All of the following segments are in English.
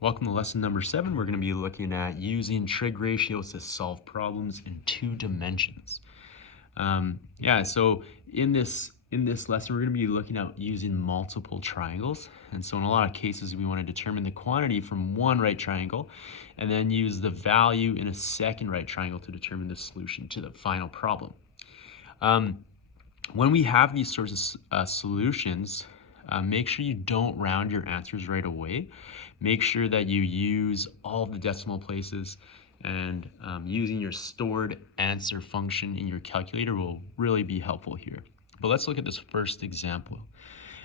Welcome to lesson number 7. We're going to be looking at using trig ratios to solve problems in 2 dimensions. So in this lesson, we're going to be looking at using multiple triangles. And so in a lot of cases, we want to determine the quantity from one right triangle and then use the value in a second right triangle to determine the solution to the final problem. When we have these sorts of solutions, make sure you don't round your answers right away. Make sure that you use all the decimal places, and using your stored answer function in your calculator will really be helpful here. But let's look at this first example.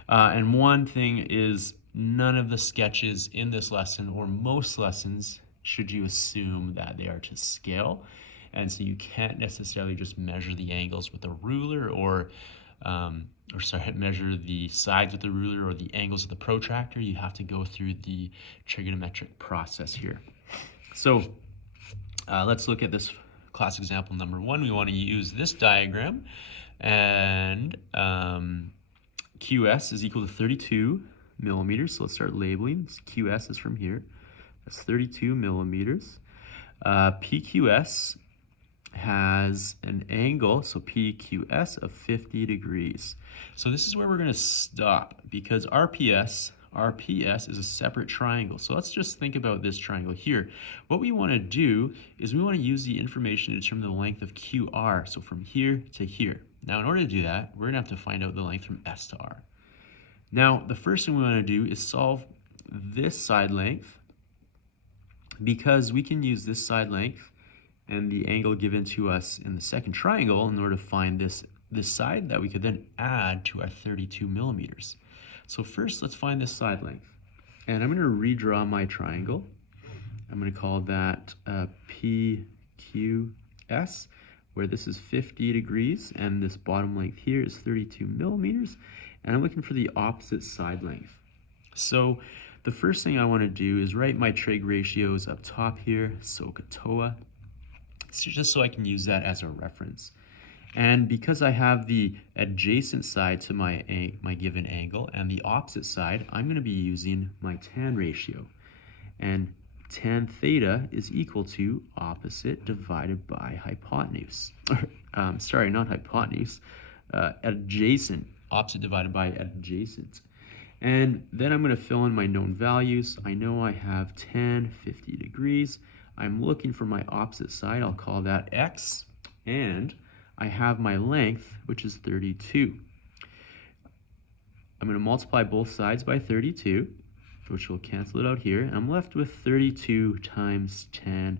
And one thing is, none of the sketches in this lesson, or most lessons, should you assume that they are to scale. And so you can't necessarily just measure the angles with a ruler measure the sides with the ruler or the angles of the protractor. You have to go through the trigonometric process here. So let's look at this class example number 1. We want to use this diagram, and QS is equal to 32 millimeters. So let's start labeling. QS is from here. That's 32 millimeters. PQS has an angle, so PQS, of 50 degrees. So this is where we're going to stop, because RPS is a separate triangle. So let's just think about this triangle here. What we want to do is we want to use the information to determine the length of QR, so from here to here. Now, in order to do that, we're going to have to find out the length from S to R. Now, the first thing we want to do is solve this side length, because we can use this side length and the angle given to us in the second triangle in order to find this side that we could then add to our 32 millimeters. So first, let's find this side length. And I'm going to redraw my triangle. I'm going to call that PQS, where this is 50 degrees, and this bottom length here is 32 millimeters. And I'm looking for the opposite side length. So the first thing I want to do is write my trig ratios up top here, SOHCAHTOA, just so I can use that as a reference. And because I have the adjacent side to my given angle and the opposite side, I'm going to be using my tan ratio. And tan theta is equal to opposite divided by hypotenuse. Sorry, not hypotenuse, adjacent. Opposite divided by adjacent. And then I'm going to fill in my known values. I know I have tan 50 degrees. I'm looking for my opposite side. I'll call that X. And I have my length, which is 32. I'm going to multiply both sides by 32, which will cancel it out here. And I'm left with 32 times tan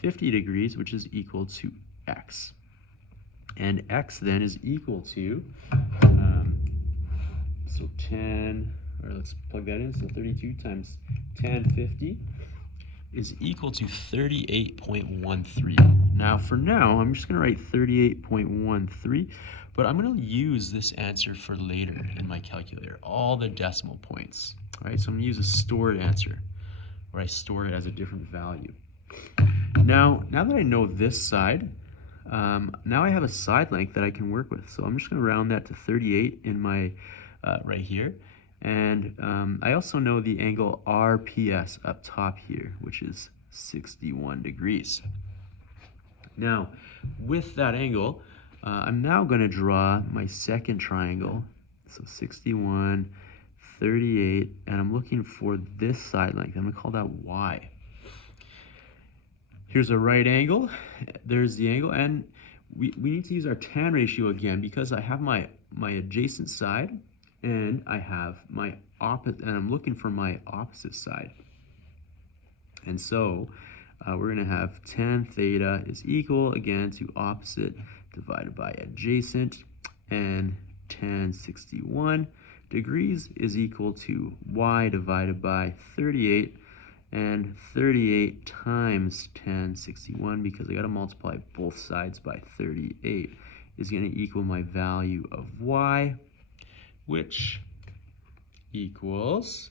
50 degrees, which is equal to X. And X then is equal to, let's plug that in. So 32 times tan 50 is equal to 38.13. Now, for now, I'm just going to write 38.13, but I'm going to use this answer for later in my calculator, all the decimal points. All right, so I'm going to use a stored answer, where I store it as a different value. Now that I know this side, now I have a side length that I can work with. So I'm just going to round that to 38 in my right here. And I also know the angle RPS up top here, which is 61 degrees. Now, with that angle, I'm now going to draw my second triangle. So 61, 38, and I'm looking for this side length. I'm going to call that Y. Here's a right angle. There's the angle, and we need to use our tan ratio again, because I have my adjacent side, and I have my opposite, and I'm looking for my opposite side. And so we're going to have tan theta is equal, again, to opposite divided by adjacent, and tan 61 degrees is equal to Y divided by 38, and 38 times tan 61, because I got to multiply both sides by 38, is going to equal my value of Y, which equals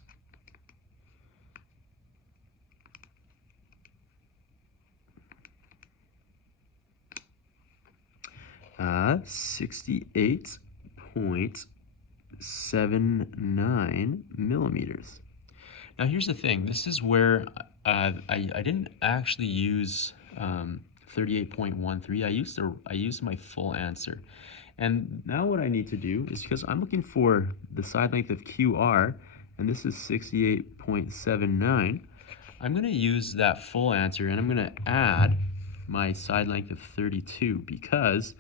68.79 millimeters. Now here's the thing, this is where I didn't actually use 38.13. I used my full answer. And now what I need to do is, because I'm looking for the side length of QR, and this is 68.79, I'm going to use that full answer and I'm going to add my side length of 32, because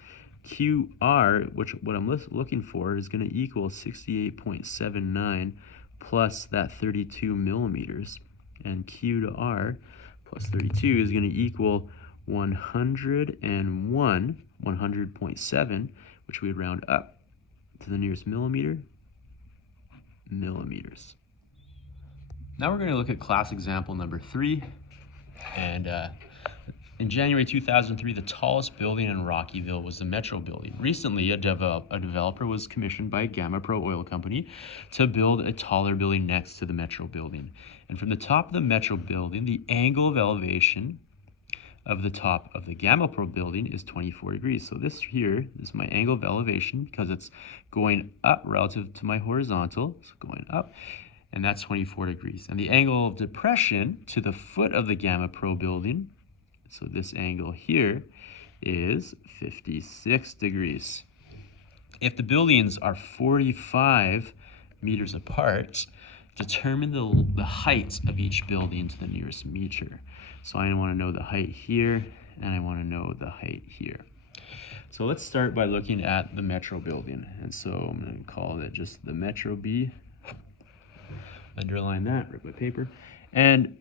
QR, what I'm looking for, is going to equal 68.79 plus that 32 millimeters. And Q to R plus 32 is going to equal 100.7, which we would round up to the nearest millimeters. Now we're going to look at class example number 3. And in January 2003, the tallest building in Rockyville was the Metro building. Recently, a developer was commissioned by Gamma Pro Oil Company to build a taller building next to the Metro building. And from the top of the Metro building, the angle of elevation of the top of the Gamma Pro building is 24 degrees. So this here is my angle of elevation, because it's going up relative to my horizontal, so going up, and that's 24 degrees. And the angle of depression to the foot of the Gamma Pro building, so this angle here, is 56 degrees. If the buildings are 45 meters apart, determine the height of each building to the nearest meter. So I want to know the height here, and I want to know the height here. So let's start by looking at the Metro building. And so I'm going to call it just the Metro B. Underline that, rip my paper. And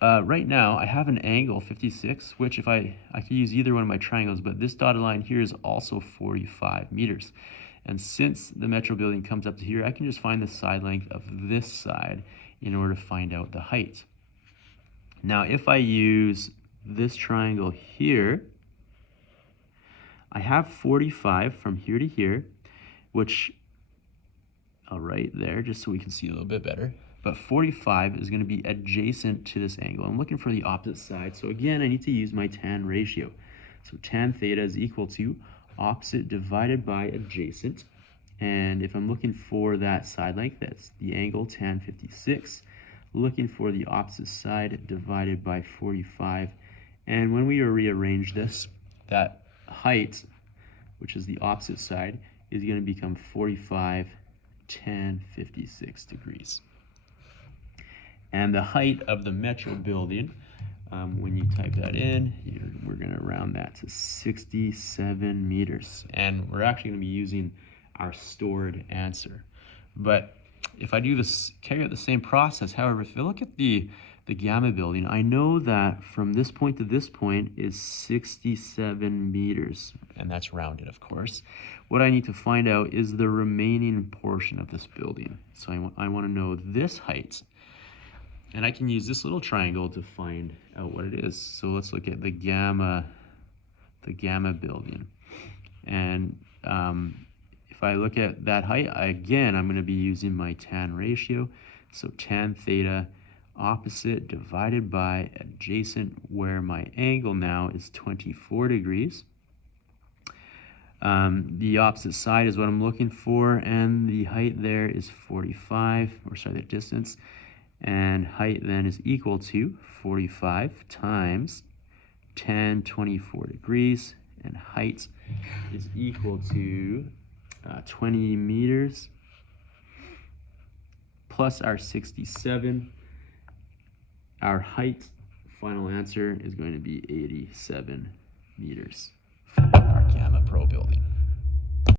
right now I have an angle 56, which if I could use either one of my triangles, but this dotted line here is also 45 meters. And since the Metro building comes up to here, I can just find the side length of this side in order to find out the height. Now, if I use this triangle here, I have 45 from here to here, which I'll write there just so we can see a little bit better. But 45 is going to be adjacent to this angle. I'm looking for the opposite side. So again, I need to use my tan ratio. So tan theta is equal to opposite divided by adjacent. And if I'm looking for that side length, that's the angle tan 56. Looking for the opposite side divided by 45. And when we rearrange this, that height, which is the opposite side, is going to become 45 tan 56 degrees. And the height of the Metro building, when you type that in, we're going to round that to 67 meters. And we're actually going to be using our stored answer. But if I do this, carry out the same process, however, if you look at the Gamma building, I know that from this point to this point is 67 meters, and that's rounded, of course. What I need to find out is the remaining portion of this building. So I want to know this height, and I can use this little triangle to find out what it is. So let's look at the Gamma building. And if I look at that height, again, I'm going to be using my tan ratio. So tan theta opposite divided by adjacent, where my angle now is 24 degrees. The opposite side is what I'm looking for, and the height there is 45, or sorry, the distance. And height then is equal to 45 times tan 24 degrees, and height is equal to 20 meters plus our 67. Our height, final answer, is going to be 87 meters for our Gamma Pro building.